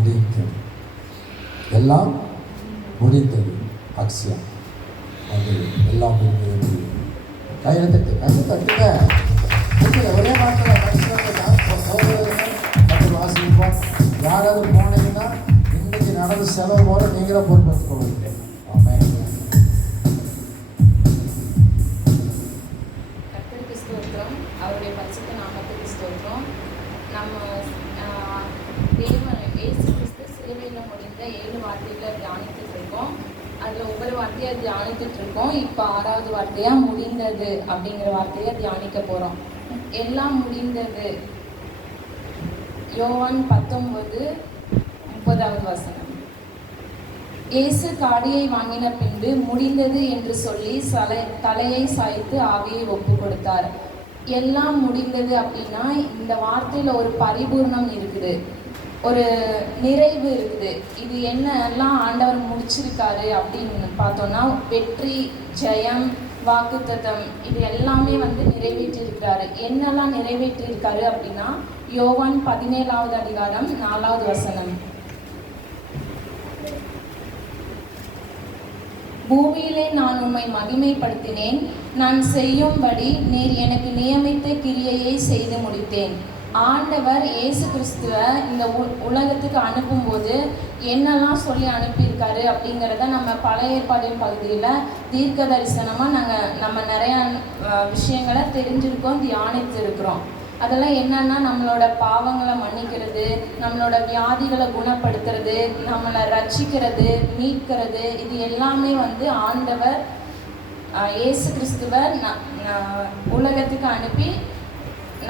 முடிந்தது, எல்லாம் முடிந்தது. அக்ஷயா அது எல்லாம் முடிந்தது. கையில் தட்டுங்க. ஒரே மாத்திரம் வாசிப்போம். யாராவது போனீங்கன்னா இன்னைக்கு நடந்த செலவு போல நீங்களும் பொறுப்பேற்றுக் கொள்வீங்க. கர்த்தருக்கு ஸ்தோத்திரம், அவருடைய பரிசுத்த நாமத்துக்கு ஸ்தோத்திரம். நம்ம தேவன் இயேசு கிறிஸ்து சிலுவையில் முடிந்த 7 வார்த்தைகளை தியானித்துட்டு இருக்கோம். அதில் ஒவ்வொரு வார்த்தையாக தியானித்துட்டு இருக்கோம். இப்போ 6வது வார்த்தையாக முடிந்தது அப்படிங்கிற வார்த்தையை தியானிக்க போகிறோம். எல்லாம் முடிந்தது. யோவான் 19:30 வசனம். இயேசு காடியை வாங்கின பின்பு முடிந்தது என்று சொல்லி தலையை சாய்த்து ஆவியை ஒப்பு கொடுத்தார். எல்லாம் முடிந்தது அப்படின்னா இந்த வார்த்தையில் ஒரு பரிபூர்ணம் இருக்குது, ஒரு நிறைவு இருக்குது. இது என்னெல்லாம் ஆண்டவர் முடிச்சிருக்காரு அப்படின்னு பார்த்தோம்னா, வெற்றி, ஜெயம், வாக்குத்தத்தம், இது எல்லாமே நிறைவேற்றியிருக்கிறாரு. என்னெல்லாம் நிறைவேற்றியிருக்காரு அப்படின்னா, யோவான் 17வது அதிகாரம் 4வது வசனம். பூமியிலே நான் உம்மை மகிமைப்படுத்தினேன், நான் செய்யும்படி நீர் எனக்கு நியமித்த கிரியையை செய்து முடித்தேன். ஆண்டவர் இயேசு கிறிஸ்துவை இந்த உலகத்துக்கு அனுப்பும்போது என்னெல்லாம் சொல்லி அனுப்பியிருக்காரு அப்படிங்கிறத நம்ம பழைய ஏற்பாடின் பகுதியில் தீர்க்க தரிசனமாக நம்ம நிறையா விஷயங்களை தெரிஞ்சிருக்கோம், தியானித்திருக்கிறோம். அதெல்லாம் என்னன்னா, நம்மளோட பாவங்களை மன்னிக்கிறது, நம்மளோட வியாதிகளை குணப்படுத்துறது, நம்மளை ரட்சிக்கிறது, மீட்கிறது, இது எல்லாமே ஆண்டவர் இயேசு கிறிஸ்துவை உலகத்துக்கு அனுப்பி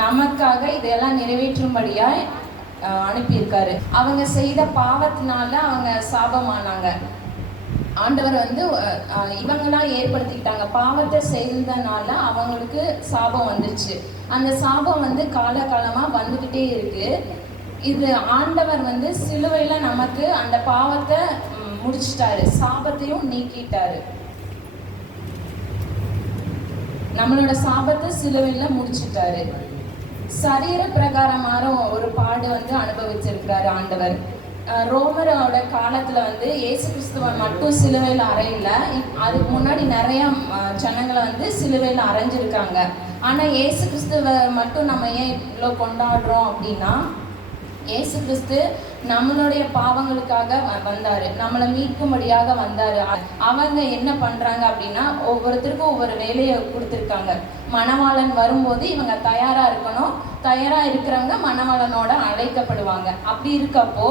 நமக்காக இதெல்லாம் நிறைவேற்றும்படியாக அனுப்பியிருக்காரு. அவங்க செய்த பாவத்தினால அவங்க சாபமானாங்க. ஆண்டவர் இவங்களாம் ஏற்படுத்திக்கிட்டாங்க. பாவத்தை செய்ததுனால அவங்களுக்கு சாபம் வந்துருச்சு. அந்த சாபம் காலகாலமாக வந்துக்கிட்டே இருக்கு. இது ஆண்டவர் சிலுவையில் நமக்கு அந்த பாவத்தை முடிச்சிட்டாரு, சாபத்தையும் நீக்கிட்டாரு. நம்மளோட சாபத்தை சிலுவையில் முடிச்சிட்டாரு. சரீர பிரகாரமான ஒரு பாடு அனுபவிச்சிருக்கிறாரு ஆண்டவர். ரோமரோட காலத்துல இயேசு கிறிஸ்துவ மட்டும் சிலுவையில் அறையில, அதுக்கு முன்னாடி நிறைய ஜனங்களை சிலுவையில் அரைஞ்சிருக்காங்க. ஆனா இயேசு கிறிஸ்துவ மட்டும் நம்ம ஏன் இவ்வளோ கொண்டாடுறோம் அப்படின்னா, இயேசு கிறிஸ்து நம்மளுடைய பாவங்களுக்காக வந்தாரு, நம்மளை மீட்கும்படியாக வந்தாரு. அவங்க என்ன பண்றாங்க அப்படின்னா, ஒவ்வொருத்தருக்கும் ஒவ்வொரு வேலையை கொடுத்துருக்காங்க. மணவாளன் வரும்போது இவங்க தயாரா இருக்கணும், தயாரா இருக்கிறவங்க மணவாளனோட அழைக்கப்படுவாங்க. அப்படி இருக்கப்போ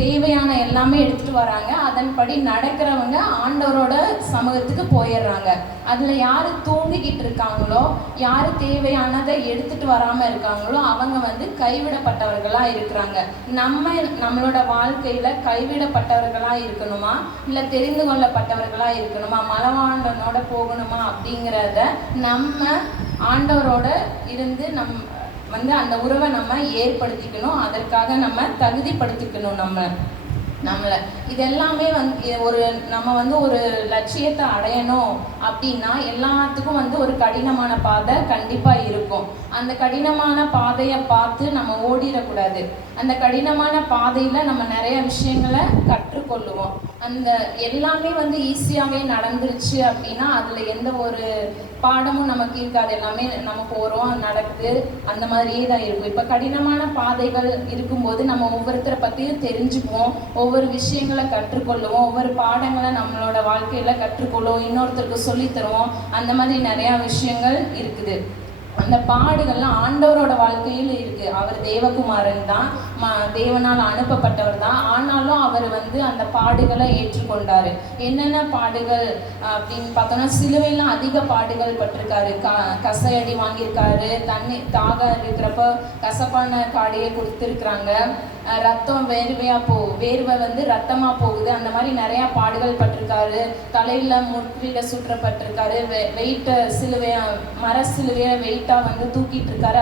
தேவையான எல்லாமே எடுத்துட்டு வராங்க. அதன்படி நடக்கிறவங்க ஆண்டவரோட சமூகத்துக்கு போயிடுறாங்க. அதுல யாரு தூங்கிக்கிட்டு இருக்காங்களோ, யாரு தேவையானதை எடுத்துட்டு வராம இருக்காங்களோ, அவங்க கைவிடப்பட்டவர்களா இருக்கிறாங்க. நம்மளோட வாழ்க்கையில கைவிடப்பட்டவர்களா இருக்கணுமா, இல்ல தெரிந்து கொள்ளப்பட்டவர்களா இருக்கணுமா, மணவாளனோட போகணுமா அப்படிங்கிறத நம்ம ஆண்டவரோட இருந்து அந்த உறவை நம்ம ஏற்படுத்திக்கணும். அதற்காக நம்ம தகுதிப்படுத்திக்கணும் நம்மளை. இதெல்லாமே நம்ம ஒரு லட்சியத்தை அடையணும் அப்படின்னா எல்லாத்துக்கும் ஒரு கடினமான பாதை கண்டிப்பா இருக்கும். அந்த கடினமான பாதையை பார்த்து நம்ம ஓடிடக்கூடாது. அந்த கடினமான பாதையில நம்ம நிறைய விஷயங்களை கற்றுக்கொள்ளுவோம். அந்த எல்லாமே ஈஸியாகவே நடந்துருச்சு அப்படின்னா அதுல எந்த ஒரு பாடமும் நமக்கு இருக்காது. எல்லாமே நம்ம போறோம், நடக்குது, அந்த மாதிரியே தான் இருக்கும். இப்ப கடினமான பாதைகள் இருக்கும்போது நம்ம ஒவ்வொருத்தரை பத்தியும் தெரிஞ்சுக்குவோம், ஒவ்வொரு விஷயங்களை கற்றுக்கொள்ளுவோம், ஒவ்வொரு பாடங்களை நம்மளோட வாழ்க்கையில கற்றுக்கொள்ளுவோம், இன்னொருத்தருக்கு சொல்லி தருவோம். அந்த மாதிரி நிறைய விஷயங்கள் இருக்குது. அந்த பாடுகள்லாம் ஆண்டவரோட வாழ்க்கையில் இருக்கு. அவர் தேவகுமாரன் தான், தேவனால் அனுப்பப்பட்டவர் தான். ஆனாலும் அவர் அந்த பாடுகளை ஏற்றுக்கொண்டாரு. என்னென்ன பாடுகள் அப்படின்னு பார்த்தோம்னா, சிலுவையில் அதிக பாடுகள் பட்டிருக்காரு. கசையடி வாங்கியிருக்காரு, தண்ணி தாக இருக்கிறப்ப கசப்பான காடியை கொடுத்துருக்குறாங்க, ரத்தம் வேர்வை ரத்தமா போகுது, அந்த மாதிரி நிறைய பாடுகள் பட்டிருக்காரு. தலையில முற்றில சுற்றப்பட்டிருக்காரு, வெயிட்ட சிலுவைய மர சிலுவைய வெயிட்டா தூக்கிட்டு இருக்காரு.